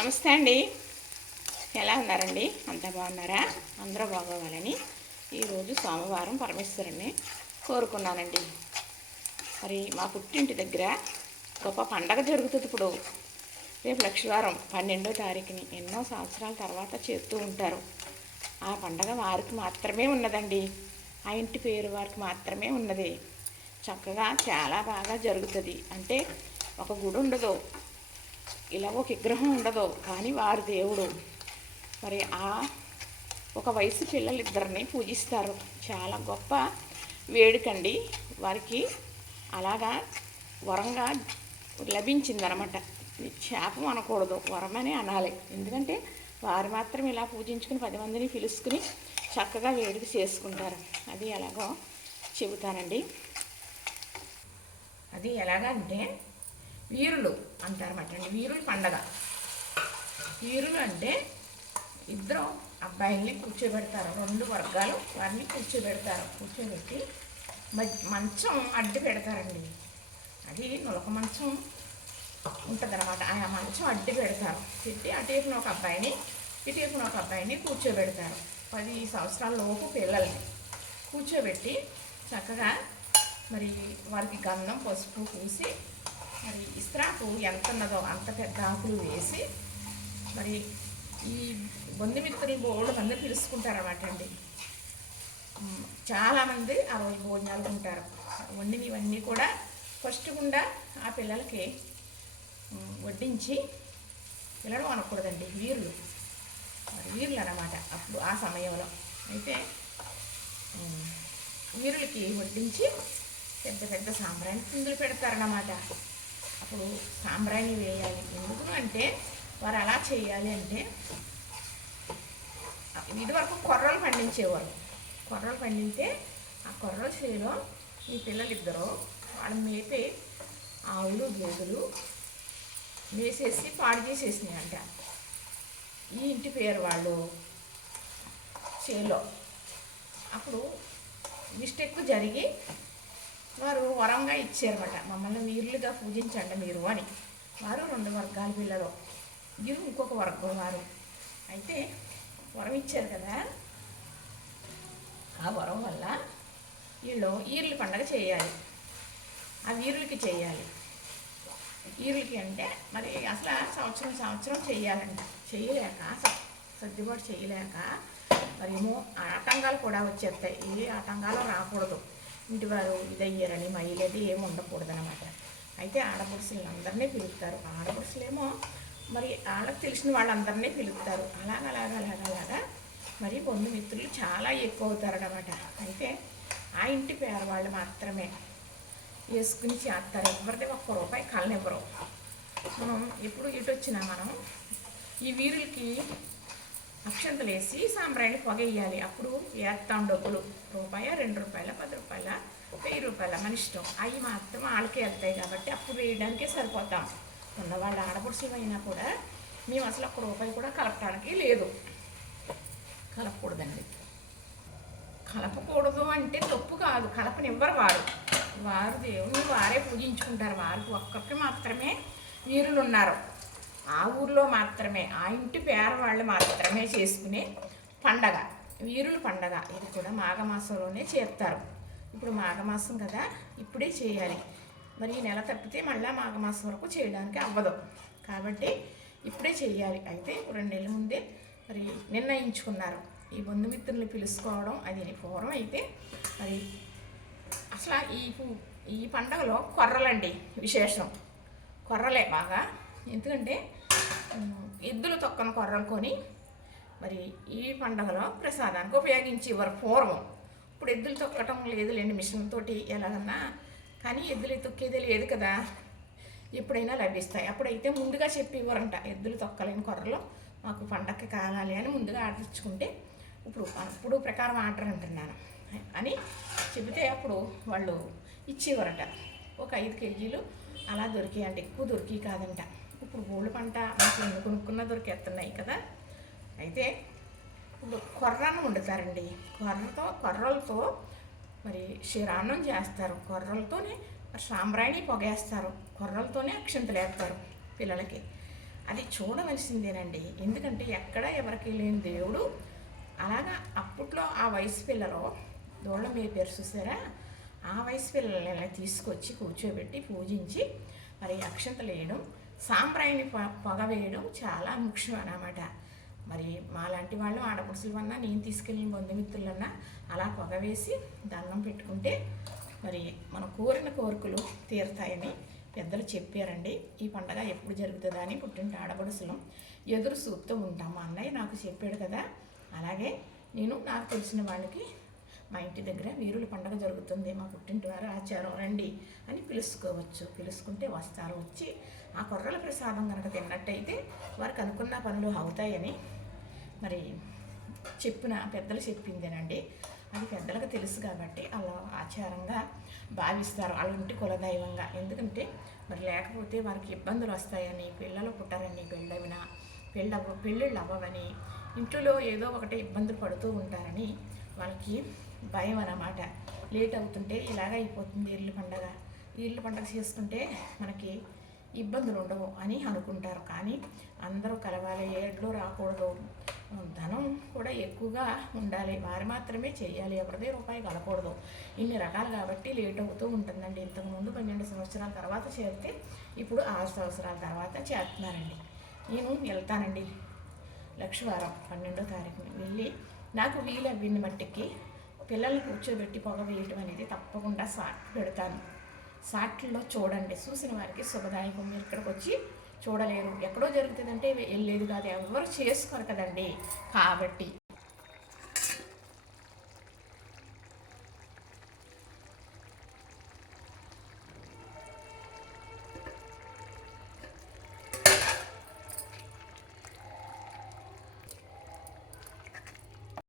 నమస్తే అండి. ఎలా ఉన్నారండి? అంతా బాగున్నారా? అందరూ బాగోవాలని ఈరోజు సోమవారం పరమేశ్వరుని కోరుకున్నానండి. మరి మా పుట్టింటి దగ్గర గొప్ప పండగ జరుగుతుంది ఇప్పుడు. రేపు లక్షవారం పన్నెండో తారీఖుని ఎన్నో సంవత్సరాల తర్వాత చేస్తూ ఉంటారు. ఆ పండగ వారికి మాత్రమే ఉన్నదండి. ఆ ఇంటి పేరు వారికి మాత్రమే ఉన్నది. చక్కగా చాలా బాగా జరుగుతుంది. అంటే ఒక గుడి ఉండదు. ఇలా ఒక విగ్రహం ఉండదు కానీ వారి దేవుడు. మరి ఆ ఒక వయసు పిల్లలిద్దరిని పూజిస్తారు. చాలా గొప్ప వేడుకండి వారికి అలాగా వరంగా లభించిందనమాట. శాపం అనకూడదు వరమనే అనాలి. ఎందుకంటే వారు మాత్రం ఇలా పూజించుకుని పది మందిని పిలుచుకుని చక్కగా వేడుక చేసుకుంటారు. అది ఎలాగో చెబుతానండి. అది ఎలాగంటే వీరులు అంటారన్నమాట అండి వీరుల పండగ. వీరులు అంటే ఇద్దరు అబ్బాయిల్ని కూర్చోబెడతారు. రెండు వర్గాలు వారిని కూర్చోబెడతారు. కూర్చోబెట్టి మ- మంచం అడ్డు పెడతారండి. అది నులక మంచం ఉంటుందన్నమాట. ఆ మంచం అడ్డు పెడతారు. పెట్టి అటువైపున ఒక అబ్బాయిని ఇటువైపున ఒక అబ్బాయిని కూర్చోబెడతారు. పది సంవత్సరాల లోపు పిల్లల్ని కూర్చోబెట్టి చక్కగా మరి వారికి గంధం పసుపు పూసి మరి ఇస్త్రాకు ఎంత ఉన్నదో అంత పెద్ద ఆకులు వేసి మరి ఈ బంధుమిత్రులు బోళ్ళు మంది పిలుచుకుంటారన్నమాట అండి. చాలామంది ఆ రోజు భోజనాలు ఉంటారు వండినవన్నీ కూడా ఫస్ట్ గుండా ఆ పిల్లలకి వడ్డించి పిల్లలు అనకూడదండి వీరులు. మరి వీరులు అన్నమాట అప్పుడు ఆ సమయంలో. అయితే వీరులకి వడ్డించి పెద్ద పెద్ద సాంబ్రాన్ని కుందులు పెడతారన్నమాట. అప్పుడు సాంబ్రాణి వేయాలి. ఎందుకు అంటే వారు అలా చేయాలి అంటే ఇది వరకు కొర్రలు పండించేవారు కొర్రలు పండితే ఆ కొర్రల చేలో ఈ పిల్లలిద్దరూ వాళ్ళు మేపే ఆవులు గేదెలు వేసేసి పాడు చేసేసినాయి అంట. ఈ ఇంటి పేరు వాళ్ళు చేలో. అప్పుడు మిస్టేక్ జరిగి వారు వరంగా ఇచ్చారన్నమాట. మమ్మల్ని వీరులుగా పూజించండి మీరు అని. వారు రెండు వర్గాల పిల్లలు. వీరు ఇంకొక వర్గం వారు. అయితే వరం ఇచ్చారు కదా. ఆ వరం వల్ల వీళ్ళు ఈర్ల పండగ చేయాలి. ఆ వీరులకి చేయాలి. వీరులకి అంటే మరి అసలు సంవత్సరం సంవత్సరం చేయాలంట. చేయలేక సర్దుబాటు చేయలేక మరి ఏమో ఆటంకాలు కూడా వచ్చేస్తాయి. ఏ ఆటంకాలు రాకూడదు. ఇంటి వారు ఇదయ్యారని మహిళది ఏమి ఉండకూడదు అనమాట అయితే ఆడపడుచులందరినీ పిలుస్తారు ఆడపడుచులేమో మరి వాళ్ళకి తెలిసిన వాళ్ళందరినీ పిలుస్తారు అలాగ అలాగ అలాగ అలాగా మరి బంధుమిత్రులు చాలా ఎక్కువ అవుతారన్నమాట అయితే ఆ ఇంటి పేరవాళ్ళు మాత్రమే వేసుకుని చేస్తారు. ఎవరిది ఒక్క రూపాయి కళ్ళనివ్వరు. మనం ఎప్పుడు ఇటు వచ్చినా మనం ఈ వీరులకి అక్షంతలు వేసి సాంబ్రాణి పొగ వేయాలి అప్పుడు వేస్తాం డబ్బులు. రూపాయ రెండు రూపాయల పది రూపాయల వెయ్యి రూపాయల మన ఇష్టం. అవి మాత్రం వాళ్ళకే వెళ్తాయి కాబట్టి అప్పుడు వేయడానికే సరిపోతాం. ఉన్న వాళ్ళ ఆడపడుచులు అయినా కూడా మేము అసలు ఒక్క రూపాయి కూడా కలపడానికి లేదు. కలపకూడదండి. కలపకూడదు అంటే తప్పు కాదు. కలపనివ్వరు వారు. వారు దేవుని వారే పూజించుకుంటారు. వారికి ఒక్కరికి మాత్రమే వీరులు ఉన్నారు ఆ ఊర్లో మాత్రమే ఆ ఇంటి పేర వాళ్ళు మాత్రమే చేసుకునే పండగ. వీరుల పండగ. ఇది కూడా మాఘమాసంలోనే చేస్తారు. ఇప్పుడు మాఘమాసం కదా ఇప్పుడే చేయాలి. మరి ఈ నెల తప్పితే మళ్ళీ మాఘమాసం వరకు చేయడానికి అవ్వదు. కాబట్టి ఇప్పుడే చేయాలి. అయితే రెండు నెలల ముందే మరి నిర్ణయించుకున్నారు. ఈ బంధుమిత్రుల్ని పిలుచుకోవడం అది పూర్వం అయితే మరి అసలు ఈ ఈ పండగలో కొర్రలండి విశేషం. కొర్రలే బాగా. ఎందుకంటే ఎద్దులు తొక్కన కొర్రలు కొని మరి ఈ పండగలో ప్రసాదానికి ఉపయోగించేవారు పూర్వం. ఇప్పుడు ఎద్దులు తొక్కటం లేదులేండి మిషన్ తోటి ఎలాగన్నా. కానీ ఎద్దులు తొక్కేది లేదు కదా. ఎప్పుడైనా లభిస్తాయి. అప్పుడైతే ముందుగా చెప్పేవారంట ఎద్దులు తొక్కలేని కొర్రలు మాకు పండగకి కావాలి అని ముందుగా ఆర్డర్ ఇచ్చుకుంటే ఇప్పుడు అప్పుడు ప్రకారం ఆర్డర్ అంటున్నాను అని చెబితే అప్పుడు వాళ్ళు ఇచ్చేవారట. ఒక ఐదు కేజీలు అలా దొరికాయంట ఎక్కువ దొరికి కాదంట. ఇప్పుడు పూల పంట మనకి ఎన్ని కొనుక్కున్నా దొరికేస్తున్నాయి కదా. అయితే ఇప్పుడు కొర్రను వండుతారండి. కొర్రతో కొర్రలతో మరి క్షీరాన్నం చేస్తారు. కొర్రలతోనే మరి సాంబ్రాణి పొగేస్తారు. కొర్రలతోనే అక్షింతలేస్తారు పిల్లలకి. అది చూడవలసిందేనండి. ఎందుకంటే ఎక్కడ ఎవరికి లేని దేవుడు. అలాగా అప్పట్లో ఆ వయసు పిల్లలు దోళ్ళ పేరు చూసారా? ఆ వయసు పిల్లల్ని తీసుకొచ్చి కూర్చోబెట్టి పూజించి మరి అక్షంతలు వేయడం సాంబ్రాయిని ప పొగ వేయడం చాలా ముఖ్యం అన్నమాట. మరి మాలాంటి వాళ్ళు ఆడపడుసులవన్నా నేను తీసుకెళ్ళిన బంధుమిత్రులన్నా అలా పొగ వేసి దండం పెట్టుకుంటే మరి మన కోరిన కోరికలు తీరుతాయని పెద్దలు చెప్పారండి. ఈ పండగ ఎప్పుడు జరుగుతుందా అని పుట్టింటి ఆడపడుసులం ఎదురు చూస్తూ ఉంటాం. మా అన్నయ్య నాకు చెప్పాడు కదా. అలాగే నేను నాకు తెలిసిన వాళ్ళకి మా ఇంటి దగ్గర వీరుల పండగ జరుగుతుంది మా పుట్టింటి వారు ఆచారం రండి అని పిలుచుకోవచ్చు పిలుచుకుంటే వస్తారు. వచ్చి ఆ కొర్రల ప్రసాదం కనుక తిన్నట్టయితే వారికి అనుకున్న పనులు అవుతాయని మరి చెప్పిన పెద్దలు చెప్పిందేనండి. అది పెద్దలకు తెలుసు కాబట్టి అలా ఆచారంగా భావిస్తారు. వాళ్ళ ఇంటి కులదైవంగా. ఎందుకంటే మరి లేకపోతే వారికి ఇబ్బందులు వస్తాయని పిల్లలు పుట్టారని పెళ్ళవిన పెళ్ళవ పెళ్ళిళ్ళు అవ్వవని ఇంట్లో ఏదో ఒకటి ఇబ్బందులు పడుతూ ఉంటారని వాళ్ళకి భయం అన్నమాట. లేట్ అవుతుంటే ఇలాగ అయిపోతుంది ఇల్లు పండగ. ఇల్లు పండగ చేసుకుంటే మనకి ఇబ్బందులు ఉండవు అని అనుకుంటారు. కానీ అందరూ కలవాలి ఏడ్లు రాకూడదు. ధనం కూడా ఎక్కువగా ఉండాలి. వారు మాత్రమే చేయాలి. ఎవరిదే రూపాయి కలకూడదు. ఇన్ని రకాలు కాబట్టి లేట్ అవుతూ ఉంటుందండి. ఇంతకుముందు పన్నెండు సంవత్సరాల తర్వాత చేరితే ఇప్పుడు ఆరు సంవత్సరాల తర్వాత చేస్తున్నారండి. నేను వెళ్తానండి. లక్షవారం పన్నెండో తారీఖున వెళ్ళి నాకు వీలు అవ్విన మట్టికి పిల్లల్ని కూర్చోబెట్టి పొగ వేయటం అనేది తప్పకుండా సాట్ పెడతాను. సాట్లో చూడండి చూసిన వారికి శుభదాయకం. మీరు ఇక్కడికి వచ్చి చూడలేరు. ఎక్కడో జరుగుతుందంటే వెళ్ళేది కాదు. ఎవరు చేసుకోరు కదండి. కాబట్టి